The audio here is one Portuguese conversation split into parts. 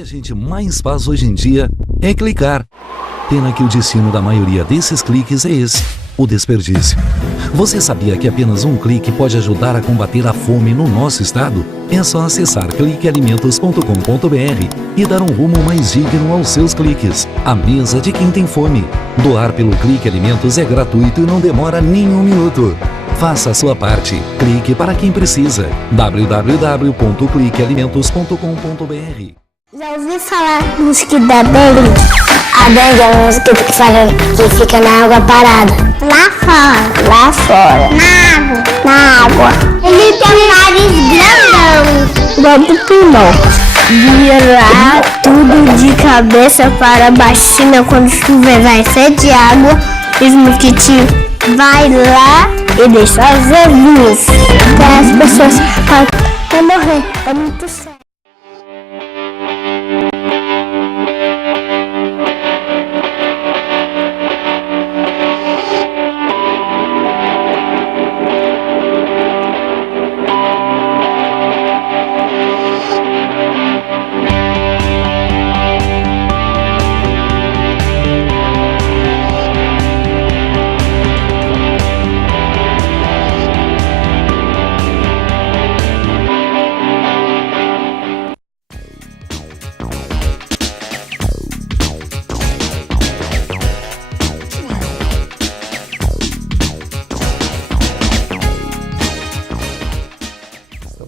que a gente mais faz hoje em dia é clicar. Pena que o destino da maioria desses cliques é esse, o desperdício. Você sabia que apenas um clique pode ajudar a combater a fome no nosso estado? É só acessar cliquealimentos.com.br e dar um rumo mais digno aos seus cliques. A mesa de quem tem fome. Doar pelo Clique Alimentos é gratuito e não demora nem um minuto. Faça a sua parte. Clique para quem precisa. www.cliquealimentos.com.br. Já ouvi falar música da dengue? A dengue é uma música que fica na água parada. Lá fora. Lá fora. Na água. Ele tem um nariz grandão. Igual do pulmão. Virar tudo de cabeça para baixinha quando chover vai ser de água. E os mosquitinhos vai lá e deixa as ovinhas. Até as pessoas vão morrer. É muito sério.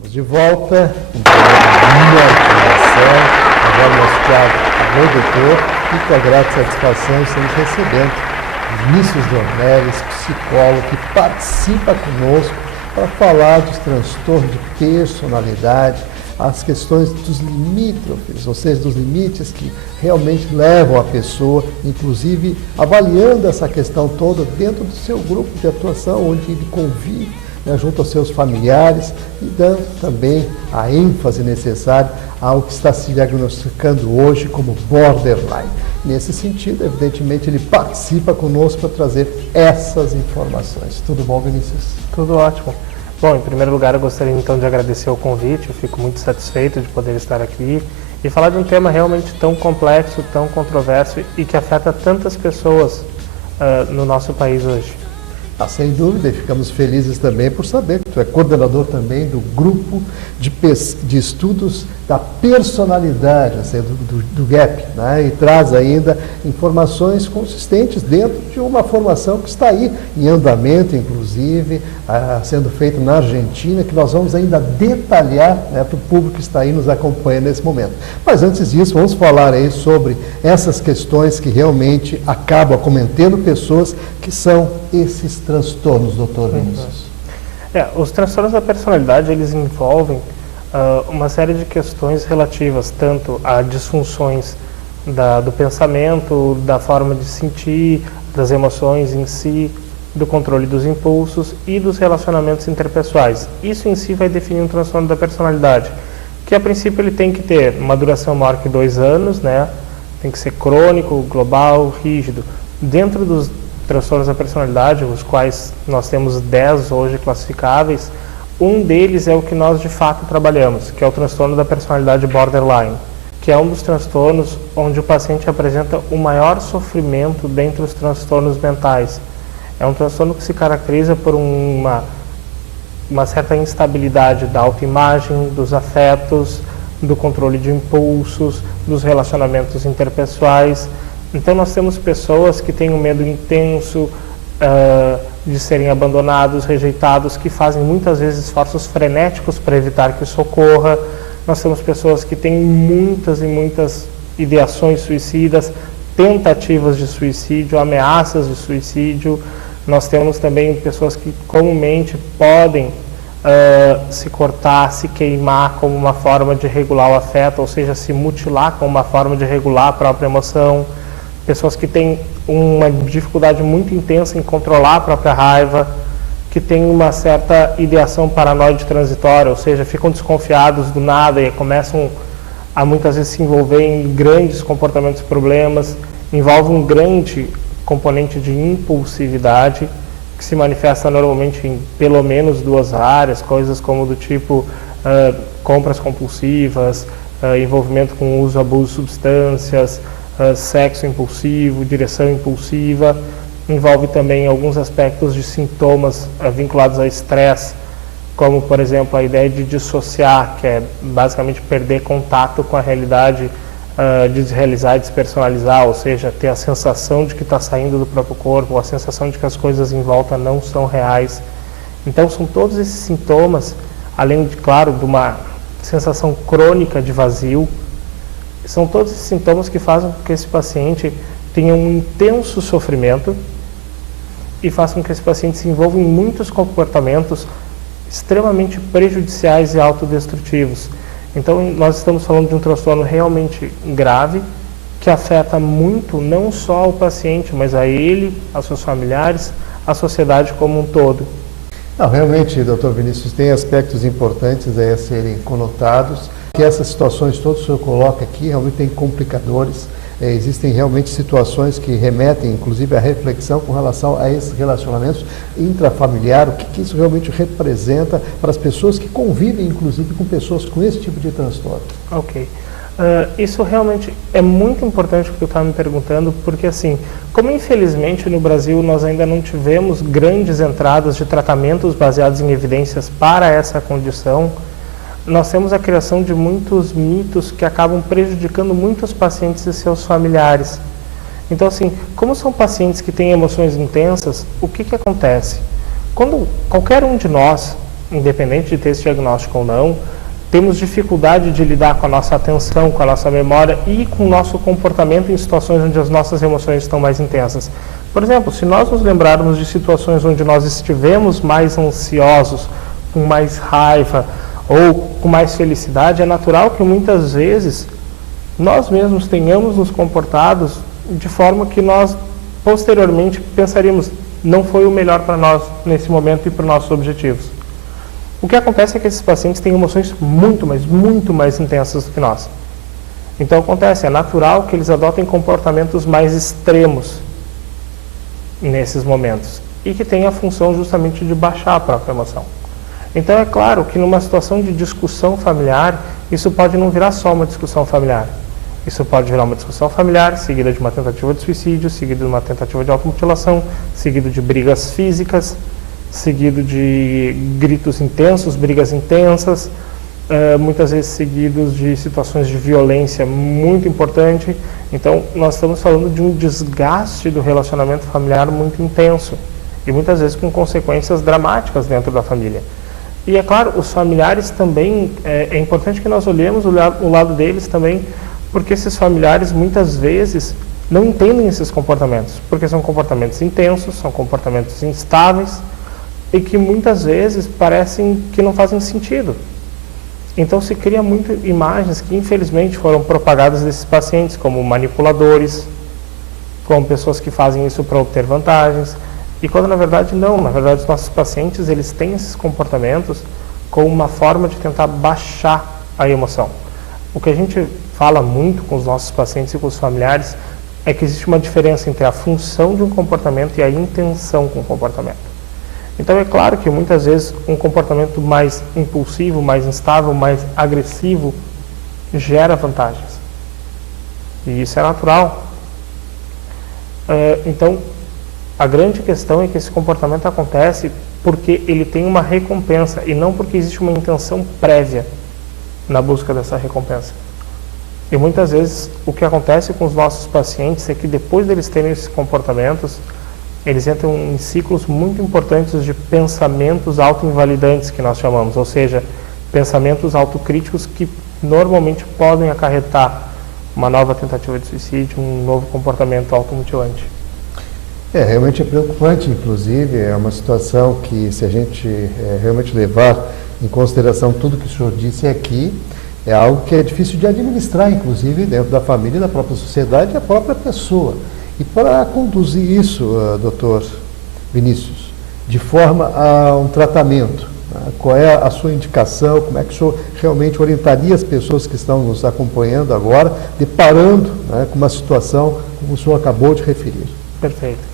De volta, agora nosso Thiago, meu doutor, fico com a grata satisfação estamos recebendo Vinícius Dornelles, psicólogo, que participa conosco para falar dos transtornos de personalidade, as questões dos limítrofes, ou seja, dos limites que realmente levam a pessoa, inclusive avaliando essa questão toda dentro do seu grupo de atuação, onde ele convive, junto aos seus familiares, e dando também a ênfase necessária ao que está se diagnosticando hoje como borderline. Nesse sentido, evidentemente, ele participa conosco para trazer essas informações. Tudo bom, Vinícius? Tudo ótimo. Bom, em primeiro lugar, eu gostaria então de agradecer o convite, eu fico muito satisfeito de poder estar aqui e falar de um tema realmente tão complexo, tão controverso e que afeta tantas pessoas no nosso país hoje. Sem dúvida, e ficamos felizes também por saber que tu é coordenador também do grupo de estudos da personalidade, do GAP, né? E traz ainda informações consistentes dentro de uma formação que está aí em andamento, inclusive, sendo feita na Argentina, que nós vamos ainda detalhar, né, para o público que está aí nos acompanhando nesse momento. Mas antes disso, vamos falar aí sobre essas questões que realmente acabam acometendo pessoas que são esses transtornos, doutor Vinícius. Os transtornos da personalidade, eles envolvem uma série de questões relativas tanto a disfunções do pensamento, da forma de sentir, das emoções em si, do controle dos impulsos e dos relacionamentos interpessoais. Isso em si vai definir um transtorno da personalidade, que a princípio ele tem que ter uma duração maior que 2 anos, né? Tem que ser crônico, global, rígido. Dentro dos transtornos da personalidade, os quais nós temos 10 hoje classificáveis, um deles é o que nós de fato trabalhamos, que é o transtorno da personalidade borderline, que é um dos transtornos onde o paciente apresenta o maior sofrimento dentre os transtornos mentais. É um transtorno que se caracteriza por uma certa instabilidade da autoimagem, dos afetos, do controle de impulsos, dos relacionamentos interpessoais. Então nós temos pessoas que têm um medo intenso de serem abandonados, rejeitados, que fazem muitas vezes esforços frenéticos para evitar que isso ocorra. Nós temos pessoas que têm muitas e muitas ideações suicidas, tentativas de suicídio, ameaças de suicídio. Nós temos também pessoas que comumente podem se cortar, se queimar como uma forma de regular o afeto, ou seja, se mutilar como uma forma de regular a própria emoção. Pessoas que têm uma dificuldade muito intensa em controlar a própria raiva, que têm uma certa ideação paranoide transitória, ou seja, ficam desconfiados do nada e começam a muitas vezes se envolver em grandes comportamentos problemas, envolve um grande componente de impulsividade, que se manifesta normalmente em pelo menos 2 áreas, coisas como do tipo compras compulsivas, envolvimento com uso, abuso de substâncias, sexo impulsivo, direção impulsiva. Envolve também alguns aspectos de sintomas vinculados ao estresse, como, por exemplo, a ideia de dissociar, que é basicamente perder contato com a realidade, de desrealizar e despersonalizar, ou seja, ter a sensação de que está saindo do próprio corpo, ou a sensação de que as coisas em volta não são reais. Então, são todos esses sintomas, além, de claro, de uma sensação crônica de vazio, são todos esses sintomas que fazem com que esse paciente tenha um intenso sofrimento e façam com que esse paciente se envolva em muitos comportamentos extremamente prejudiciais e autodestrutivos. Então, nós estamos falando de um transtorno realmente grave, que afeta muito não só o paciente, mas a ele, aos seus familiares, a sociedade como um todo. Não, realmente, doutor Vinícius, tem aspectos importantes a serem conotados, que essas situações todas que o senhor coloca aqui realmente tem complicadores. Existem realmente situações que remetem, inclusive, à reflexão com relação a esses relacionamentos intrafamiliares, o que isso realmente representa para as pessoas que convivem, inclusive, com pessoas com esse tipo de transtorno. Ok. Isso realmente é muito importante o que tu está me perguntando, porque assim, como infelizmente no Brasil nós ainda não tivemos grandes entradas de tratamentos baseados em evidências para essa condição, nós temos a criação de muitos mitos que acabam prejudicando muitos pacientes e seus familiares. Então, assim, como são pacientes que têm emoções intensas, o que acontece? Quando qualquer um de nós, independente de ter esse diagnóstico ou não, temos dificuldade de lidar com a nossa atenção, com a nossa memória e com o nosso comportamento em situações onde as nossas emoções estão mais intensas. Por exemplo, se nós nos lembrarmos de situações onde nós estivemos mais ansiosos, com mais raiva, ou com mais felicidade, é natural que muitas vezes nós mesmos tenhamos nos comportados de forma que nós posteriormente pensaríamos não foi o melhor para nós nesse momento e para os nossos objetivos. O que acontece é que esses pacientes têm emoções muito mais intensas do que nós. Então acontece, é natural que eles adotem comportamentos mais extremos nesses momentos e que tem a função justamente de baixar a própria emoção. Então é claro que numa situação de discussão familiar, isso pode não virar só uma discussão familiar. Isso pode virar uma discussão familiar, seguida de uma tentativa de suicídio, seguida de uma tentativa de automutilação, seguido de brigas físicas, seguido de gritos intensos, brigas intensas, muitas vezes seguidos de situações de violência muito importante. Então nós estamos falando de um desgaste do relacionamento familiar muito intenso e muitas vezes com consequências dramáticas dentro da família. E é claro, os familiares também, é importante que nós olhemos o lado deles também, porque esses familiares muitas vezes não entendem esses comportamentos, porque são comportamentos intensos, são comportamentos instáveis e que muitas vezes parecem que não fazem sentido. Então se cria muitas imagens que infelizmente foram propagadas desses pacientes como manipuladores, como pessoas que fazem isso para obter vantagens. E quando na verdade não, na verdade os nossos pacientes eles têm esses comportamentos como uma forma de tentar baixar a emoção. O que a gente fala muito com os nossos pacientes e com os familiares é que existe uma diferença entre a função de um comportamento e a intenção com o comportamento. Então é claro que muitas vezes um comportamento mais impulsivo, mais instável, mais agressivo gera vantagens. E isso é natural. Então, a grande questão é que esse comportamento acontece porque ele tem uma recompensa e não porque existe uma intenção prévia na busca dessa recompensa. E muitas vezes o que acontece com os nossos pacientes é que depois deles terem esses comportamentos, eles entram em ciclos muito importantes de pensamentos autoinvalidantes, que nós chamamos, ou seja, pensamentos autocríticos que normalmente podem acarretar uma nova tentativa de suicídio, um novo comportamento automutilante. Realmente é preocupante, inclusive, é uma situação que, se a gente realmente levar em consideração tudo que o senhor disse aqui, é algo que é difícil de administrar, inclusive, dentro da família, da própria sociedade e da própria pessoa. E para conduzir isso, doutor Vinícius, de forma a um tratamento, qual é a sua indicação, como é que o senhor realmente orientaria as pessoas que estão nos acompanhando agora, deparando com uma situação como o senhor acabou de referir? Perfeito.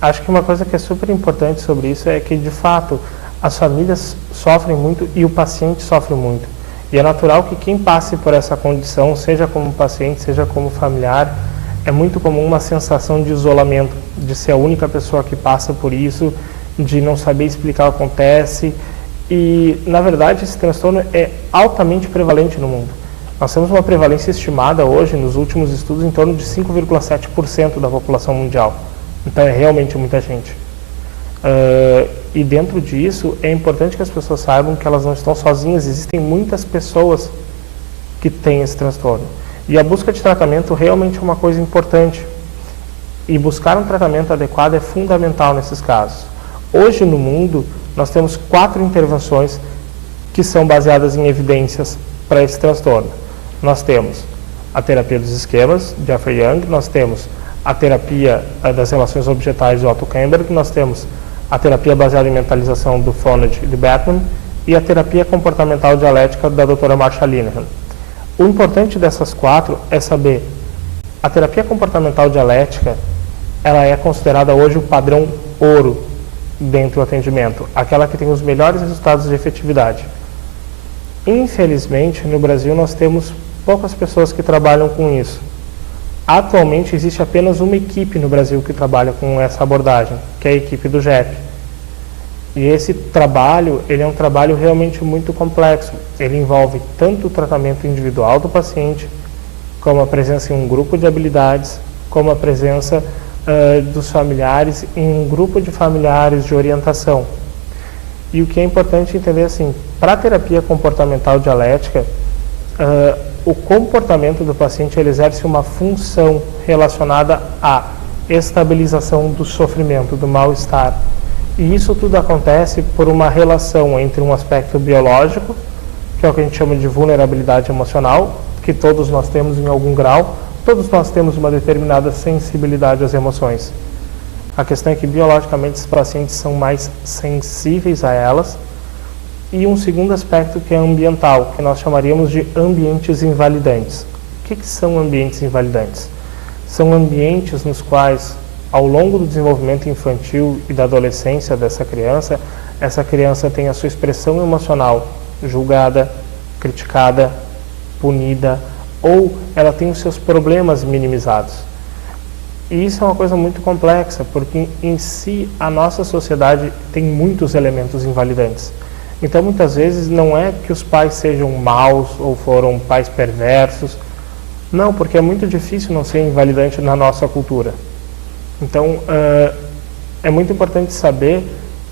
Acho que uma coisa que é super importante sobre isso é que, de fato, as famílias sofrem muito e o paciente sofre muito. E é natural que quem passe por essa condição, seja como paciente, seja como familiar, é muito comum uma sensação de isolamento, de ser a única pessoa que passa por isso, de não saber explicar o que acontece. E, na verdade, esse transtorno é altamente prevalente no mundo. Nós temos uma prevalência estimada hoje, nos últimos estudos, em torno de 5,7% da população mundial. Então, é realmente muita gente. E dentro disso, é importante que as pessoas saibam que elas não estão sozinhas. Existem muitas pessoas que têm esse transtorno. E a busca de tratamento realmente é uma coisa importante. E buscar um tratamento adequado é fundamental nesses casos. Hoje, no mundo, nós temos 4 intervenções que são baseadas em evidências para esse transtorno. Nós temos a terapia dos esquemas, de Jeffrey Young, nós temos a terapia das relações objetais, de Otto Kemberg, nós temos a terapia baseada em mentalização do Fonagy e de Batman e a terapia comportamental dialética da doutora Marsha Linehan. O importante dessas 4 é saber, a terapia comportamental dialética, ela é considerada hoje o padrão ouro dentro do atendimento, aquela que tem os melhores resultados de efetividade. Infelizmente, no Brasil nós temos poucas pessoas que trabalham com isso. Atualmente existe apenas uma equipe no Brasil que trabalha com essa abordagem, que é a equipe do GEP. E esse trabalho, ele é um trabalho realmente muito complexo. Ele envolve tanto o tratamento individual do paciente, como a presença em um grupo de habilidades, como a presença dos familiares em um grupo de familiares de orientação. E o que é importante entender assim, para a terapia comportamental dialética, o comportamento do paciente ele exerce uma função relacionada à estabilização do sofrimento, do mal-estar. E isso tudo acontece por uma relação entre um aspecto biológico, que é o que a gente chama de vulnerabilidade emocional, que todos nós temos em algum grau, todos nós temos uma determinada sensibilidade às emoções. A questão é que biologicamente os pacientes são mais sensíveis a elas. E um segundo aspecto que é ambiental, que nós chamaríamos de ambientes invalidantes. O que são ambientes invalidantes? São ambientes nos quais, ao longo do desenvolvimento infantil e da adolescência dessa criança, essa criança tem a sua expressão emocional julgada, criticada, punida, ou ela tem os seus problemas minimizados. E isso é uma coisa muito complexa, porque em si a nossa sociedade tem muitos elementos invalidantes. Então, muitas vezes, não é que os pais sejam maus ou foram pais perversos. Não, porque é muito difícil não ser invalidante na nossa cultura. Então, é muito importante saber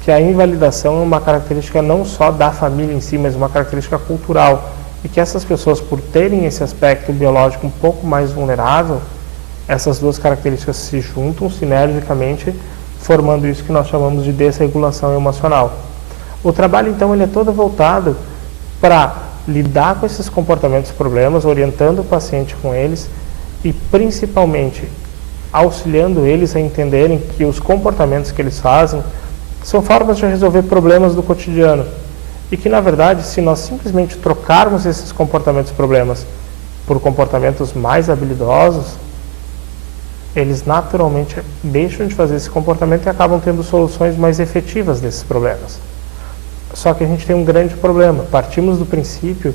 que a invalidação é uma característica não só da família em si, mas uma característica cultural. E que essas pessoas, por terem esse aspecto biológico um pouco mais vulnerável, essas duas características se juntam sinergicamente, formando isso que nós chamamos de desregulação emocional. O trabalho, então, ele é todo voltado para lidar com esses comportamentos problemas, orientando o paciente com eles e, principalmente, auxiliando eles a entenderem que os comportamentos que eles fazem são formas de resolver problemas do cotidiano. E que, na verdade, se nós simplesmente trocarmos esses comportamentos problemas por comportamentos mais habilidosos, eles naturalmente deixam de fazer esse comportamento e acabam tendo soluções mais efetivas desses problemas. Só que a gente tem um grande problema. Partimos do princípio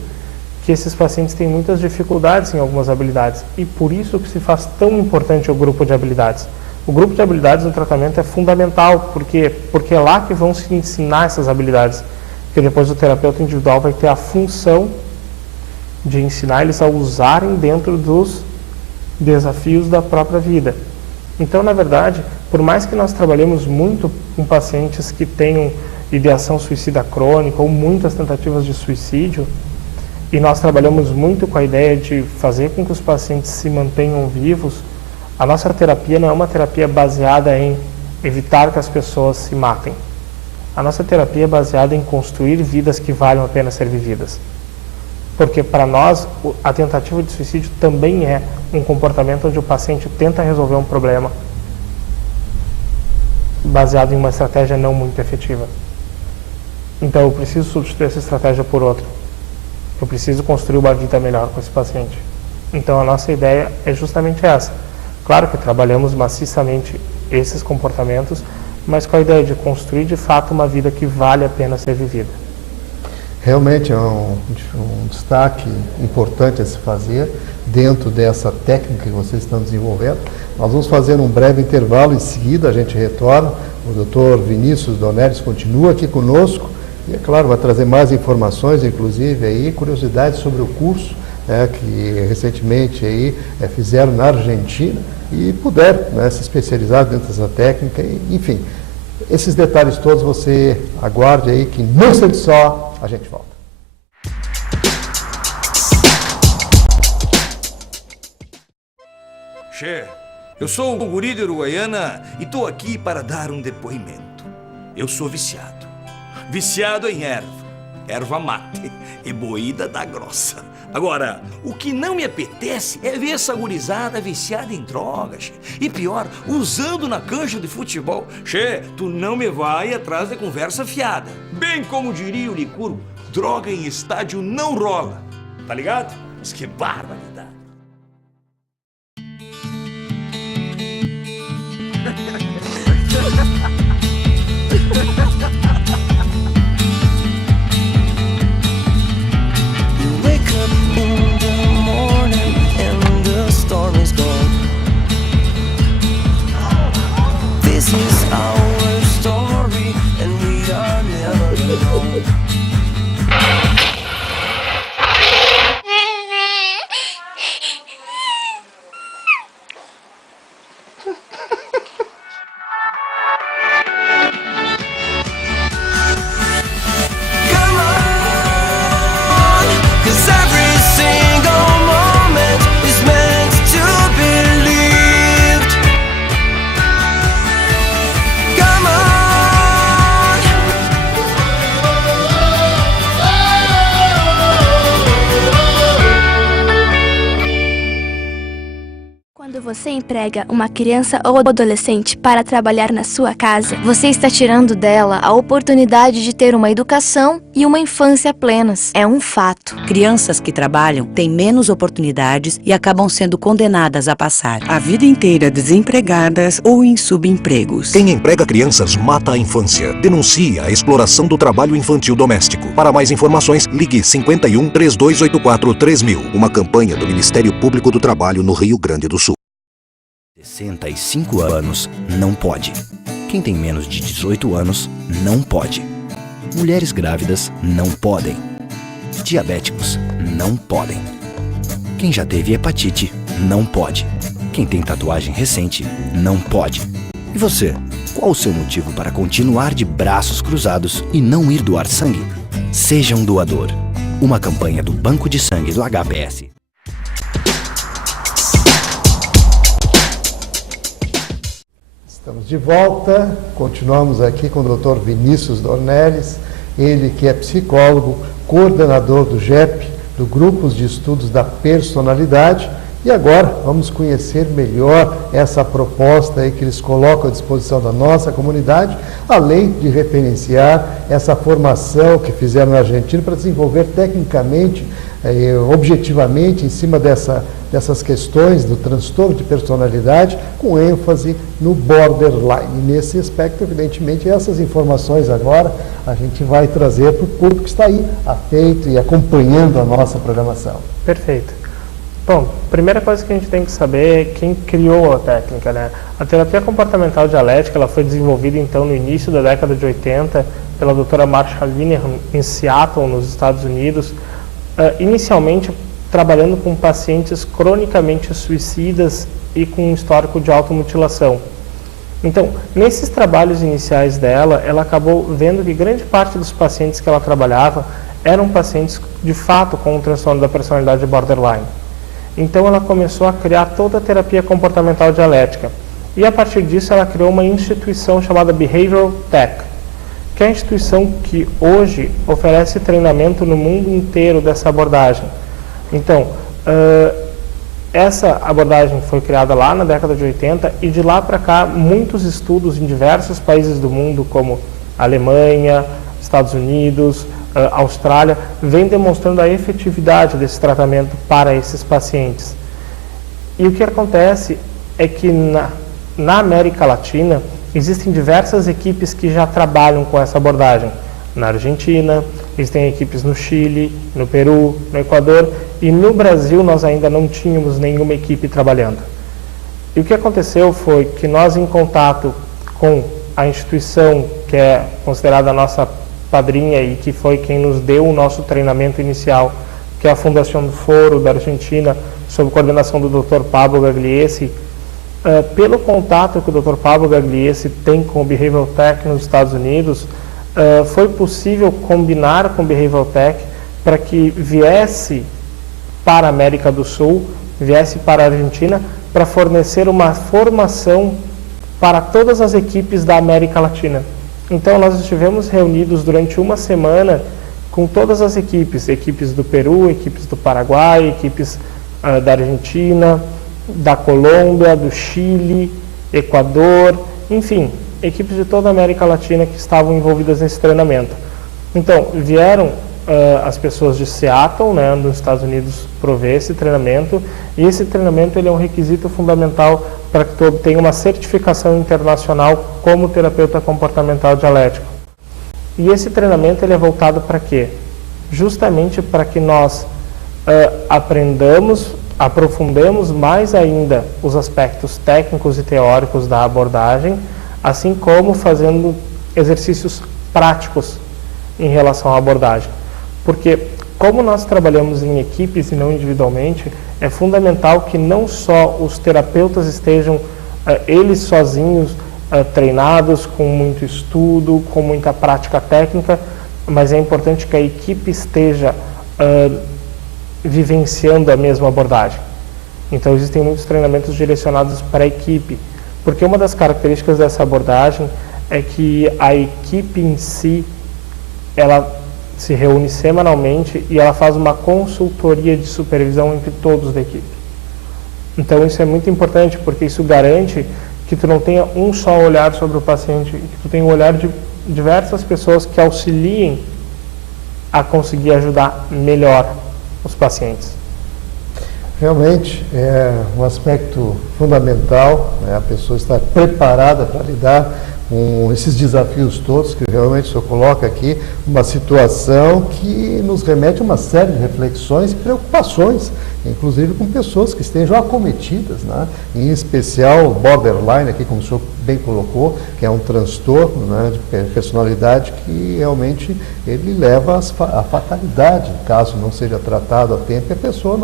que esses pacientes têm muitas dificuldades em algumas habilidades e por isso que se faz tão importante o grupo de habilidades. O grupo de habilidades no tratamento é fundamental, porque é lá que vão se ensinar essas habilidades, que depois o terapeuta individual vai ter a função de ensinar eles a usarem dentro dos desafios da própria vida. Então, na verdade, por mais que nós trabalhemos muito com pacientes que tenham ideação suicida crônica ou muitas tentativas de suicídio, e nós trabalhamos muito com a ideia de fazer com que os pacientes se mantenham vivos, a nossa terapia não é uma terapia baseada em evitar que as pessoas se matem. A nossa terapia é baseada em construir vidas que valham a pena ser vividas. Porque para nós, a tentativa de suicídio também é um comportamento onde o paciente tenta resolver um problema baseado em uma estratégia não muito efetiva. Então eu preciso substituir essa estratégia por outra. Eu preciso construir uma vida melhor com esse paciente. Então a nossa ideia é justamente essa. Claro que trabalhamos maciçamente esses comportamentos, mas com a ideia de construir de fato uma vida que vale a pena ser vivida. Realmente é um destaque importante a se fazer dentro dessa técnica que vocês estão desenvolvendo. Nós vamos fazer um breve intervalo, em seguida a gente retorna. O Dr. Vinícius Dornelles continua aqui conosco e, é claro, vai trazer mais informações, inclusive aí, curiosidades sobre o curso que recentemente aí, fizeram na Argentina e puderam se especializar dentro dessa técnica, enfim. Esses detalhes todos você aguarde aí, que não sente só, a gente volta. Che, eu sou o guri de Uruguaiana e tô aqui para dar um depoimento. Eu sou viciado. Viciado em erva mate e moída da grossa. Agora, o que não me apetece é ver essa gurizada viciada em drogas. E pior, usando na cancha de futebol. Che, tu não me vai atrás de conversa fiada. Bem como diria o Licurgo, droga em estádio não rola. Tá ligado? Mas que barbaridade. This is our story, and we are never alone. Come on, 'cause every single moment is meant to be lived. Come on. Quando você emprega uma criança ou adolescente para trabalhar na sua casa, você está tirando dela a oportunidade de ter uma educação e uma infância plenas. É um fato. Crianças que trabalham têm menos oportunidades e acabam sendo condenadas a passar a vida inteira desempregadas ou em subempregos. Quem emprega crianças mata a infância. Denuncie a exploração do trabalho infantil doméstico. Para mais informações, ligue 51 3284 3000. Uma campanha do Ministério Público do Trabalho no Rio Grande do Sul. 65 anos não pode. Quem tem menos de 18 anos não pode. Mulheres grávidas não podem. Diabéticos não podem. Quem já teve hepatite não pode. Quem tem tatuagem recente não pode. E você, qual o seu motivo para continuar de braços cruzados e não ir doar sangue? Seja um doador. Uma campanha do Banco de Sangue do HPS. Estamos de volta, continuamos aqui com o Dr. Vinícius Dornelles, ele que é psicólogo, coordenador do GEP, do Grupos de Estudos da Personalidade, e agora vamos conhecer melhor essa proposta aí que eles colocam à disposição da nossa comunidade, além de referenciar essa formação que fizeram na Argentina para desenvolver tecnicamente, objetivamente, em cima dessas questões do transtorno de personalidade, com ênfase no borderline. E nesse aspecto, evidentemente, essas informações agora a gente vai trazer para o público que está aí, afeito e acompanhando a nossa programação. Perfeito. Bom, primeira coisa que a gente tem que saber é quem criou a técnica, né? A terapia comportamental dialética, ela foi desenvolvida então no início da década de 80 pela doutora Marsha Linehan em Seattle, nos Estados Unidos, inicialmente trabalhando com pacientes cronicamente suicidas e com um histórico de automutilação. Então, nesses trabalhos iniciais dela, ela acabou vendo que grande parte dos pacientes que ela trabalhava eram pacientes, de fato, com um transtorno da personalidade borderline. Então, ela começou a criar toda a terapia comportamental dialética. E, a partir disso, ela criou uma instituição chamada Behavioral Tech, que é a instituição que hoje oferece treinamento no mundo inteiro dessa abordagem. Então, essa abordagem foi criada lá na década de 80 e de lá para cá muitos estudos em diversos países do mundo, como Alemanha, Estados Unidos, Austrália, vem demonstrando a efetividade desse tratamento para esses pacientes. E o que acontece é que na América Latina existem diversas equipes que já trabalham com essa abordagem. Na Argentina, Eles têm equipes no Chile, no Peru, no Equador, e no Brasil nós ainda não tínhamos nenhuma equipe trabalhando. E o que aconteceu foi que nós, em contato com a instituição que é considerada a nossa padrinha e que foi quem nos deu o nosso treinamento inicial, que é a Fundação do Foro da Argentina, sob coordenação do Dr. Pablo Gagliese, pelo contato que o Dr. Pablo Gagliese tem com o Behavioral Tech nos Estados Unidos, foi possível combinar com o Behavioral Tech para que viesse para a América do Sul, viesse para a Argentina, para fornecer uma formação para todas as equipes da América Latina. Então nós estivemos reunidos durante uma semana com todas as equipes do Peru, equipes do Paraguai, equipes da Argentina, da Colômbia, do Chile, Equador, enfim, equipes de toda a América Latina que estavam envolvidas nesse treinamento. Então, vieram as pessoas de Seattle, né, nos Estados Unidos, prover esse treinamento, e esse treinamento ele é um requisito fundamental para que tu obtenha uma certificação internacional como terapeuta comportamental dialético. E esse treinamento ele é voltado para quê? Justamente para que nós aprofundemos mais ainda os aspectos técnicos e teóricos da abordagem, assim como fazendo exercícios práticos em relação à abordagem. Porque, como nós trabalhamos em equipes e não individualmente, é fundamental que não só os terapeutas estejam, eles sozinhos, treinados, com muito estudo, com muita prática técnica, mas é importante que a equipe esteja vivenciando a mesma abordagem. Então, existem muitos treinamentos direcionados para a equipe, porque uma das características dessa abordagem é que a equipe em si, ela se reúne semanalmente e ela faz uma consultoria de supervisão entre todos da equipe. Então isso é muito importante, porque isso garante que tu não tenha um só olhar sobre o paciente, que tu tenha um olhar de diversas pessoas que auxiliem a conseguir ajudar melhor os pacientes. Realmente é um aspecto fundamental, né? A pessoa estar preparada para lidar com esses desafios todos, que realmente o senhor coloca aqui, uma situação que nos remete a uma série de reflexões e preocupações, inclusive com pessoas que estejam acometidas, né? Em especial borderline, aqui como o senhor bem colocou, que é um transtorno, né, de personalidade que realmente ele leva à fatalidade, caso não seja tratado a tempo e a pessoa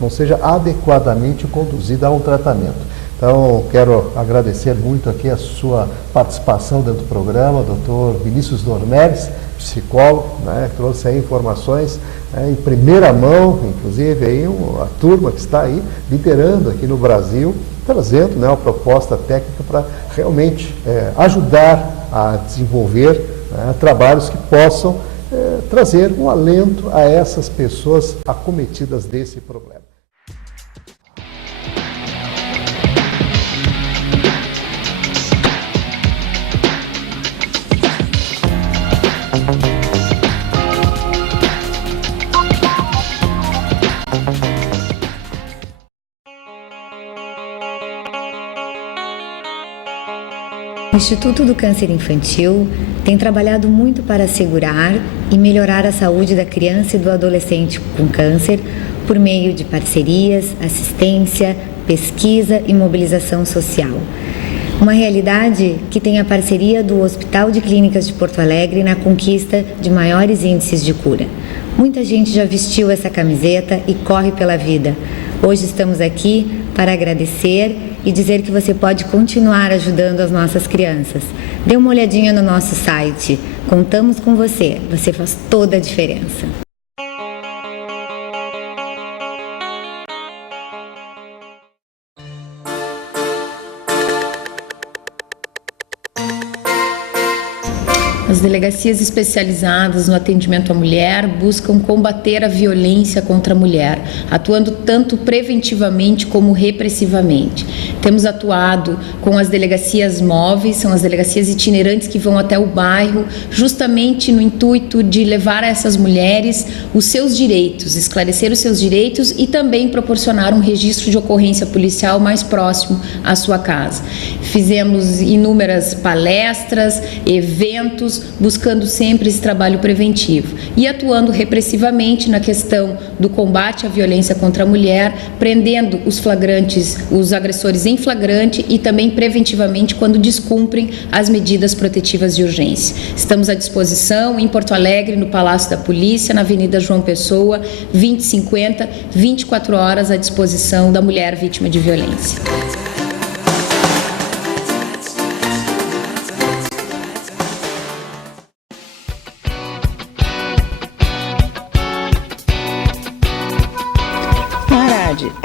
não seja adequadamente conduzida a um tratamento. Então, quero agradecer muito aqui a sua participação dentro do programa, Dr. Vinícius Dornelles, psicólogo, né, que trouxe aí informações em primeira mão, inclusive aí a turma que está aí liderando aqui no Brasil, trazendo, né, uma proposta técnica para realmente ajudar a desenvolver, né, trabalhos que possam trazer um alento a essas pessoas acometidas desse problema. O Instituto do Câncer Infantil tem trabalhado muito para assegurar e melhorar a saúde da criança e do adolescente com câncer por meio de parcerias, assistência, pesquisa e mobilização social. Uma realidade que tem a parceria do Hospital de Clínicas de Porto Alegre na conquista de maiores índices de cura. Muita gente já vestiu essa camiseta e corre pela vida. Hoje estamos aqui para agradecer e dizer que você pode continuar ajudando as nossas crianças. Dê uma olhadinha no nosso site. Contamos com você. Você faz toda a diferença. As delegacias especializadas no atendimento à mulher buscam combater a violência contra a mulher, atuando tanto preventivamente como repressivamente. Temos atuado com as delegacias móveis, são as delegacias itinerantes que vão até o bairro, justamente no intuito de levar a essas mulheres os seus direitos, esclarecer os seus direitos e também proporcionar um registro de ocorrência policial mais próximo à sua casa. Fizemos inúmeras palestras, eventos, temos, buscando sempre esse trabalho preventivo e atuando repressivamente na questão do combate à violência contra a mulher, prendendo os flagrantes, os agressores em flagrante e também preventivamente quando descumprem as medidas protetivas de urgência. Estamos à disposição em Porto Alegre, no Palácio da Polícia, na Avenida João Pessoa, 2050, 24 horas à disposição da mulher vítima de violência.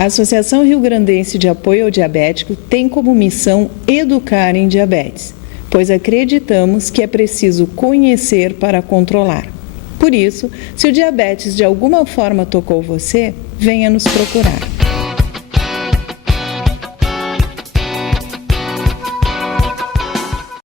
A Associação Rio-Grandense de Apoio ao Diabético tem como missão educar em diabetes, pois acreditamos que é preciso conhecer para controlar. Por isso, se o diabetes de alguma forma tocou você, venha nos procurar.